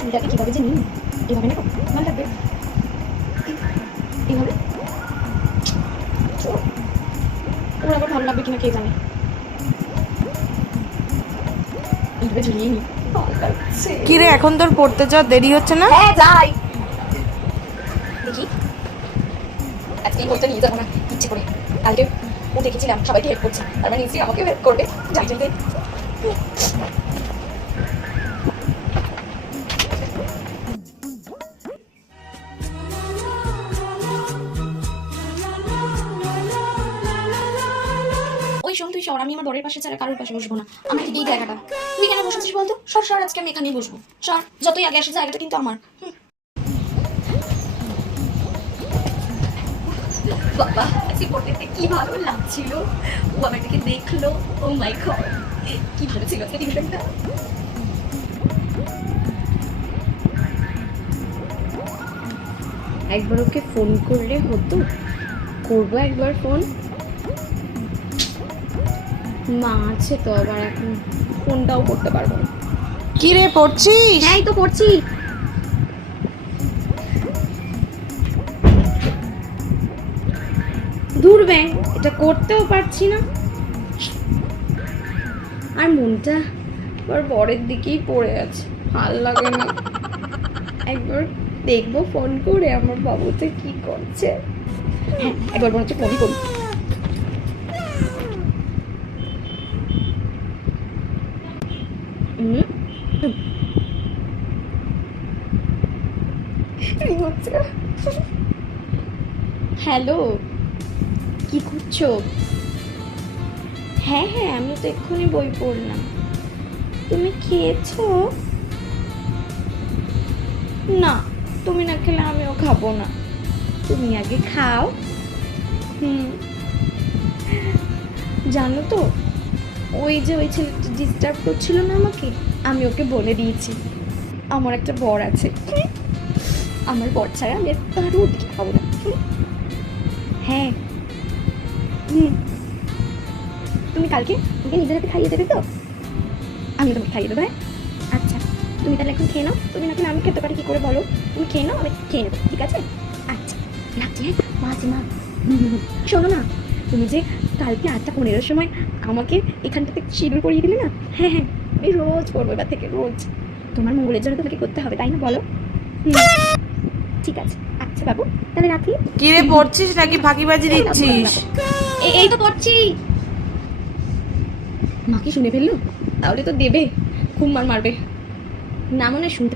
চুলটাকে কীভাবে যে নিই এভাবে নেব ভালো লাগবে? এইভাবে ওর আবার ভালো লাগবে কিনা কে জানে? এইভাবে ঝুলিয়ে নিই। কিরে এখন তোর পড়তে যাওয়ার দেরি হচ্ছে না? হ্যাঁ যাই। দেখি। আজকে বইটা নিয়ে যাব না ইচ্ছে করে। কালকে ও দেখেছিলাম সবাইকে হেল্প করছে। তার মানে নিশ্চয়ই আমাকে হেল্প করবে। যাই যাই। যাই তুই সর আমি আমার বরের পাশে ছাড়া কারোর পাশে বসবো না। আমার ঠিক এই জায়গাটা তুই কেন বসেছিস বলতো? সর সর আজকে আমি এখানেই বসবো। সর, যতই আগে আসে জায়গাটা কিন্তু আমার। বাবা দেখল। ও মাই কি ভালো একবার ওকে ফোন করলে হতো? করব একবার ফোন মা আছে তো আবার এখন ফোনটাও করতে পারব না। কি রে পড়ছিস? হ্যাঁ তো পড়ছি। দূর ব্যাং এটা করতেও পারছি না। আর মনটা আবার বরের দিকেই পড়ে আছে ভালো লাগে না। একবার দেখব ফোন করে আমার বাবুতে কি করছে। হ্যাঁ একবার মনে হচ্ছে ফোনই করি হুম কি হচ্ছে হ্যালো, কি করছ? হ্যাঁ হ্যাঁ আমি তো এক্ষুনি বই পড়লাম। তুমি খেয়েছো? না, তুমি না খেলে আমিও খাব না। তুমি আগে খাও। হুম। জানো তো ওই যে ওই ছেলেটা ডিস্টার্ব করছিল না আমাকে? আমি ওকে বলে দিয়েছি। আমার একটা বর আছে আমার বর ছাড়া আমি আর কারোর দিকে খাব না হ্যাঁ। হুম। তুমি কালকে ওকে নিজের হাতে খাইয়ে দেবে তো? আমি তোমাকে খাইয়ে দেবো হ্যাঁ? আচ্ছা তুমি তাহলে এখন খেয়ে নাও। তুমি না আমি খেতে পারি কী করে বলো? তুমি খেয়ে নাও, আমি খেয়ে নেব, ঠিক আছে? আচ্ছা রাখছি হ্যাঁ? মা আছে, মা। শোনো না তুমি যে কালকে আটটা পনেরোর সময় আমাকে এখানটাতে সিঁদুর করিয়ে দিলে না? হ্যাঁ হ্যাঁ আমি রোজ করব এবার থেকে রোজ। তোমার মঙ্গলের জন্য তোমাকে করতে হবে তাই না বলো? হুম, ঠিক আছে আচ্ছা বাবু তাহলে রাখি। কিরে পড়ছিস নাকি? ফাঁকিবাজি দিচ্ছিস? এই তো পড়ছি। মাকে শুনে ফেলল? তাহলে তো দেবে খুব মার মারবে। না মনে হয় শুনতে